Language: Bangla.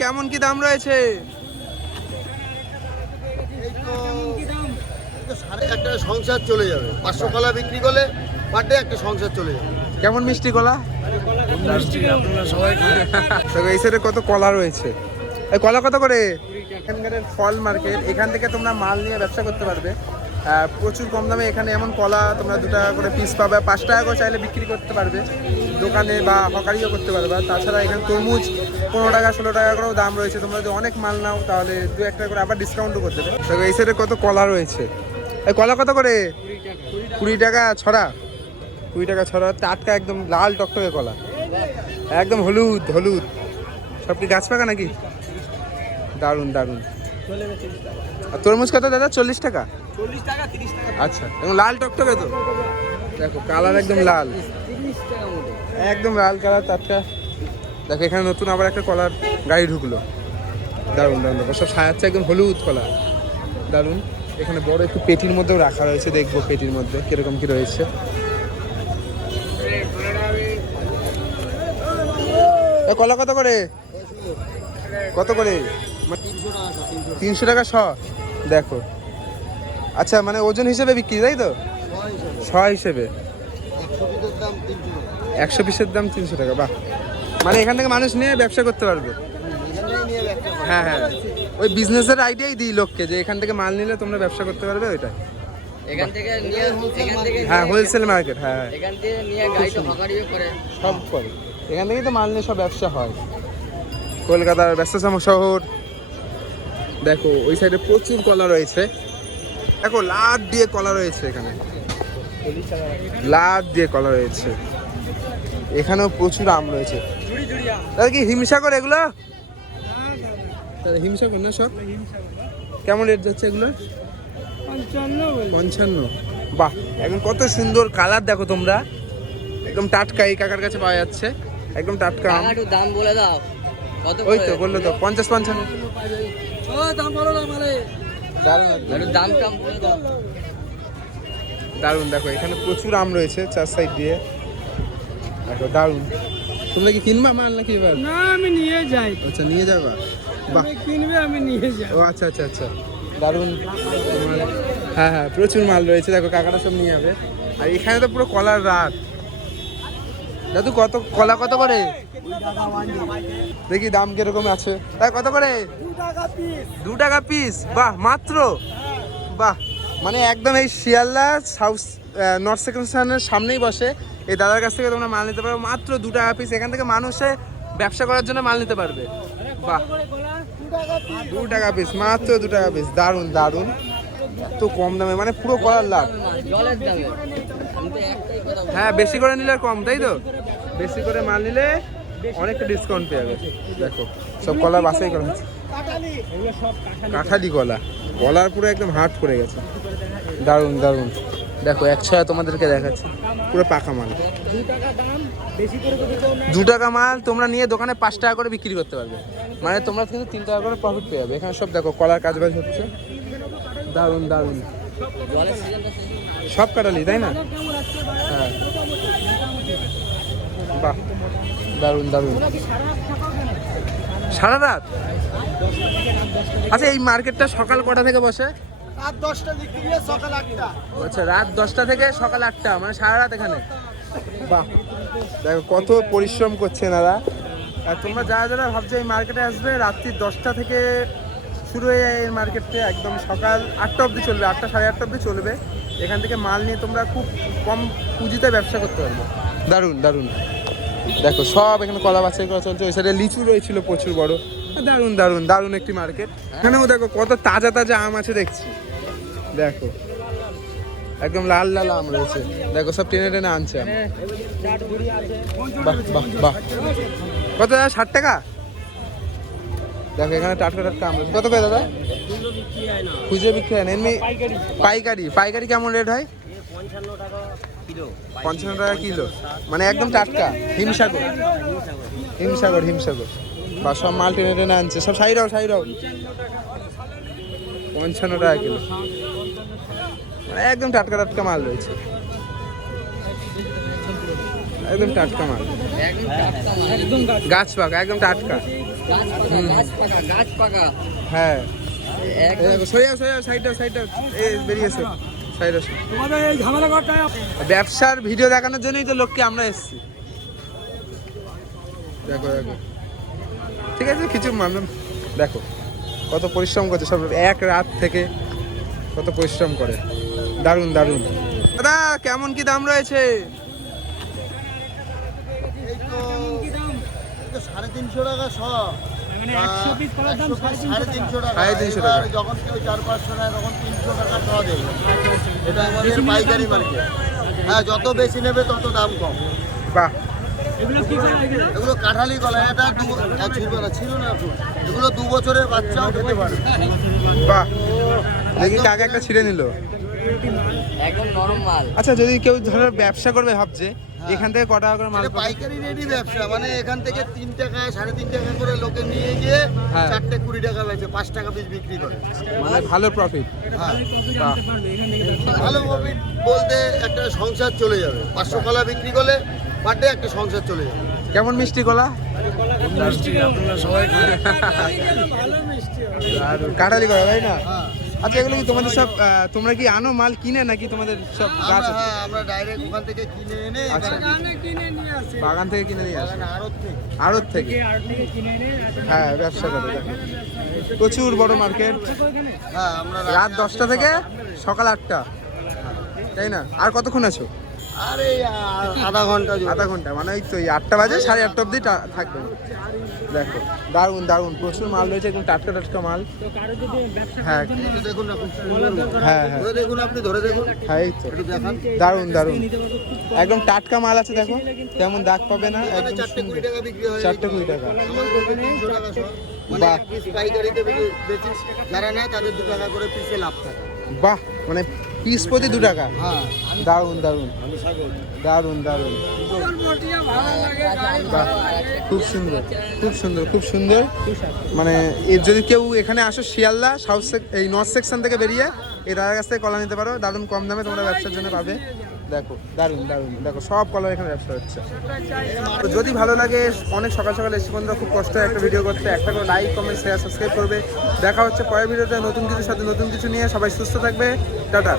কেমন কি দাম রয়েছে? একটা সংসার চলে যাবে, 500 কলা বিক্রি করলে পার ডে একটা সংসার চলে যাবে। কেমন মিষ্টি কলা? এই সাইডে কত কলা রয়েছে। এই কলা কত করে? এখানকার ফল মার্কেট, এখান থেকে তোমরা মাল নিয়ে ব্যবসা করতে পারবে প্রচুর কম দামে। এখানে এমন কলা তোমরা 2 টাকা করে পিস পাবে, 5 টাকা করে চাইলে বিক্রি করতে পারবে দোকানে বা হকারিও করতে পারবে। তাছাড়া এখানে তরমুজ 15 টাকা 16 টাকা করেও দাম রয়েছে। তোমরা যদি অনেক মাল নাও তাহলে 2-1 টাকা করে আবার ডিসকাউন্টও করতে দেবে। তো এই সাইডে কত কলা রয়েছে। এই কলা কত করে? 20 টাকা ছড়া। 20 টাকা ছড়া, টাটকা একদম লাল টকটকে কলা, একদম হলুদ হলুদ। সব কি গাছ পাকা নাকি? দারুন দারুন। আর তরমুজ কত দাদা? 40 টাকা? 40 টাকা 30 টাকা। আচ্ছা, এবং লাল টকটকে তো, দেখো কালার একদম লাল, 30 টাকা মতো। একদম লাল কালার টাটকা। দেখো এখানে নতুন আবার একটা কলার গাড়ি ঢুকলো, দারুন দারুন। দেখো সব সাজাচ্ছে একদম হলুদ কলা, দারুন। এখানে বড় একটু পেটির মধ্যেও রাখা রয়েছে, দেখবো পেটির মধ্যে কিরকম কি রয়েছে। কলা কত করে? কত করে? 300 টাকা শ। দেখো আচ্ছা, মানে ওজন হিসেবে বিক্রি, তাই তো? শ হিসেবে 100 পিসের দাম 300 টাকা। বাহ, মানে এখান থেকে মানুষ নিয়ে ব্যবসা করতে পারবে। হ্যাঁ হ্যাঁ, ওই বিজনেসের আইডিয়াই দিই লোককে যে এখান থেকে মাল নিলে তোমরা ব্যবসা করতে পারবে। ওইটা এখান থেকে হ্যাঁ, হোলসেল মার্কেট। হ্যাঁ, এখান থেকে নিয়ে গাড়িতে হকারিও করে, সব করে। এখান থেকেই তো মাল নিয়ে সব ব্যবসা হয়। কলকাতার ব্যস্ততম শহর। দেখো ওই সাইডে প্রচুর কলা রয়েছে। দেখো লাট দিয়ে কলা রয়েছে, এখানে লাট দিয়ে কলা রয়েছে। এখানেও প্রচুর আম রয়েছে। দাদা কি হিমসাগর এগুলো? হিমসাগর না সব? কেমন রেট যাচ্ছে এগুলো? 55। বাহ, এখন কত সুন্দর কালার দেখো তোমরা, একদম টাটকা। এই কাকার কাছে পাওয়া যাচ্ছে একদম টাটকা আম। একটু দাম বলে দাও কত? ওই তো বললো তো 50-55। ও দাম বলো না মানে, দারুণ একটু দাম টাম বলে দাও। দারুণ। দেখো এখানে প্রচুর আম রয়েছে 4 সাইড দিয়ে। দেখো দারুণ। তোমরা কি কিনবা মাল নাকি এবার? না, আমি নিয়ে যাই। আচ্ছা, নিয়ে যাবা? বাহ, কিনবে আমি নিয়ে যাই। ও আচ্ছা আচ্ছা আচ্ছা, দারুণ। হ্যাঁ হ্যাঁ, প্রচুর মাল রয়েছে। দেখো কাকারা সব নিয়ে যাবে। আর এখানে তো পুরো কলার রাত। দাদু কত কলা কত করে? দেখি দাম কিরকম আছে। তাই কত করে? 2 টাকা পিস। বাহ, মাত্র? বাহ, মানে একদম এই শিয়ালদা সাউথ নর্থ সেকশনের সামনেই বসে। এই দাদার কাছ থেকে তোমরা মাল নিতে পারো মাত্র 2 টাকা পিস। এখান থেকে মানুষে ব্যবসা করার জন্য মাল নিতে পারবে। বাহ, 2 টাকা পিস, মাত্র 2 টাকা পিস। দারুণ দারুণ, এত কম দামে, মানে পুরো কলার লাভ। জলের দামে আমি তো একটাই কথা বলি। হ্যাঁ, বেশি করে নিলে আর কম, তাই তো? বেশি করে মাল নিলে অনেকটা ডিসকাউন্ট পেয়ে যাবে। দেখো সব কলা বাছাই করা হচ্ছে। কাঁঠালি কলা, কলার পুরো একদম হাট পড়ে গেছে। দারুণ দারুণ। দেখো 100 তোমাদেরকে দেখাচ্ছে, পুরো পাকা মাল। 2 টাকা মাল তোমরা নিয়ে দোকানে 5 টাকা করে বিক্রি করতে পারবে। মানে তোমরা কিন্তু 3 টাকা করে প্রফিট পেয়ে যাবে। এখানে সব দেখো কলার কাজ বাজ হচ্ছে। দারুণ দারুণ। জলের সিজনটা সব কাটালি, তাই না? হ্যাঁ, বাহ, দারুণ দারুণ। সারা রাত? আচ্ছা, এই মার্কেটটা সকাল কটা থেকে বসে? রাত 10টা বিক্রি হয়, সকাল 8টা। আচ্ছা, রাত 10টা থেকে সকাল 8টা, মানে সারা রাত এখানে। বাহ, দেখো কত পরিশ্রম করছে এনারা। আর তোমরা যারা যারা ভাবছো এই মার্কেটে আসবে, রাত্রি 10টা থেকে শুরু হয়ে যায় এই মার্কেটটা, একদম সকাল 8টা অবধি চলবে, 8টা সাড়ে 8টা অবধি চলবে। এখান থেকে মাল নিয়ে তোমরা খুব কম পুঁজিতে ব্যবসা করতে পারবে। দারুণ দারুণ। দেখো সব এখানে কলা বাছাই করা চলছে। ওই সাইডে লিচু রয়েছিল প্রচুর বড়। দারুণ দারুণ দারুণ একটি মার্কেট। এখানেও দেখো কত তাজা তাজা আম আছে দেখছি। দেখো একদম লাল লাল আম রয়েছে। দেখো সব টেনে টেনে আনছে আম। বাহ বাহ বাহ। কত দাদা? 60 টাকা? দেখো এখানে টাটকা টাটকা আম রয়েছে। কত করে দাদা? খুচরো বিক্রি হয় না, এমনি পাইকারি? পাইকারি কেমন রেট হয়? 55 টাকা কিলো, মানে একদম টাটকা। হিমসাগর হিমসাগর হিমসাগর। বা সব মাল টেনে টেনে আনছে। সব সাইরাও 55 টাকা কিলো, মানে একদম টাটকা টাটকা মাল রয়েছে। একদম টাটকা মাল, গাছ পাকা, একদম টাটকা। গাছ পাকা হ্যাঁ এক এই দেখো, সরে যাও সাইডটা বেরিয়ে এসো সাইড আসো। তোমাদের এই ঝামেলা করতে ব্যবসার ভিডিও দেখানোর জন্যই তো লোককে আমরা এসেছি। দেখো ঠিক আছে, কিছু মানুষ দেখো কত পরিশ্রম করছে সব, এক রাত থেকে কত পরিশ্রম করে। দারুণ দাদা, কেমন কি দাম রয়েছে? এই তো 350 টাকা সব। মানে 100 পিস কলার দাম 350 টাকা। 350 এবার টাকা। যখন কেউ 4-500 নেয় তখন 300 টাকা ছ দেবে। এটা আমাদের পাইকারি মার্কেট। হ্যাঁ, যত বেশি নেবে তত দাম কম। বাহ, এগুলো কি করে এগুলো? এগুলো কাঁঠালি কলা, এটা ছিল না এখন। এগুলো 2 বছরের বাচ্চাও খেতে পারে। বাহ, দেখি কাকে একটা ছিঁড়ে নিল। একদম নরম মাল। আচ্ছা, যদি কেউ ধরো ব্যবসা করবে ভাবছে, এখান থেকে ক টাকা করে মাল এটা পাবে? পাইকারি রেডি ব্যবসা, মানে এখান থেকে 3 টাকা 3.5 টাকা করে লোকে নিয়ে গিয়ে হ্যাঁ। 4টে 20 টাকা বেচে, 5 টাকা পিস বিক্রি করে। মানে ভালো প্রফিট। হ্যাঁ, কত জানতে পারবে এখান থেকে ব্যবসা? ভালো প্রফিট বলতে একটা সংসার চলে যাবে। 500 কলা বিক্রি করলে পার ডে একটা সংসার চলে যাবে। কেমন মিষ্টি কলা? আপনারা সবাই ভালো মিষ্টি হবে। আর কাঁঠালি কলা, তাই না? হ্যাঁ, আচ্ছা, এগুলো কি তোমাদের সব তোমরা কি আনো মাল কিনে নাকি তোমাদের সব গাছ আছে? আমরা ডাইরেক্ট ওখান থেকে কিনে এনে আচ্ছা। এখানে বাগানে কিনে নিয়ে আসে। বাগান থেকে কিনে নিয়ে আসে, বাগানে আড়ত থেকে। আড়ত থেকে। আর থেকে কিনে এনে আসে। হ্যাঁ, ব্যবসা করে দেখো। প্রচুর বড় মার্কেট। হ্যাঁ, আমরা রাত 10টা থেকে সকাল 8টা, তাই না? আর কতক্ষণ আছো? আরে আধা ঘন্টা জোর। আধা ঘন্টা, মানে ওই তো 8টা বাজে 8:30 অব্দি থাকবে। দেখো দারুণ প্রচুর মাল রয়েছে, একদম টাটকা মাল। তো কারো যদি ব্যবসা হ্যাঁ এই তো দেখুন না, খুব সুন্দর কলার মাল। দরকার হ্যাঁ ধরে দেখুন, আপনি ধরে দেখুন, হ্যাঁ, এই তো একটু দেখান। দারুণ নিতে পারবো খুব একদম টাটকা মাল আছে, দেখো তেমন দাগ পাবে না, এখানে একদম 4টে 20 টাকা বিক্রি হয়। 4টা 20 টাকা। আমার দোকানে 300 টাকা সব। মানে বাহ। এক পিস পাইকারিতে বেচি, যারা নেয় তাদের 2 টাকা করে পিসে লাভ থাকে। বাহ, মানে পিস প্রতি 2 টাকা। হ্যাঁ, দারুণ মোটিয়া ভালো লাগে গাড়ি বাহ, খুব সুন্দর। মানে যদি কেউ এখানে আসো শিয়ালদা এই নর্থ সেকশন থেকে বেরিয়ে এই দাদার কাছ থেকে কলা নিতে পারো, দারুণ কম দামে তোমরা ব্যবসার জন্য পাবে। দেখো দারুণ দেখো, সব কলার এখানে ব্যবসা হচ্ছে। তো যদি ভালো লাগে, অনেক সকাল এসে বন্ধুরা খুব কষ্ট হয় একটা ভিডিও করতে, একটা করে লাইক কমেন্ট শেয়ার সাবস্ক্রাইব করবে। দেখা হচ্ছে পরের ভিডিওতে নতুন কিছুর সাথে, নতুন কিছু নিয়ে। সবাই সুস্থ থাকবে, টাটা।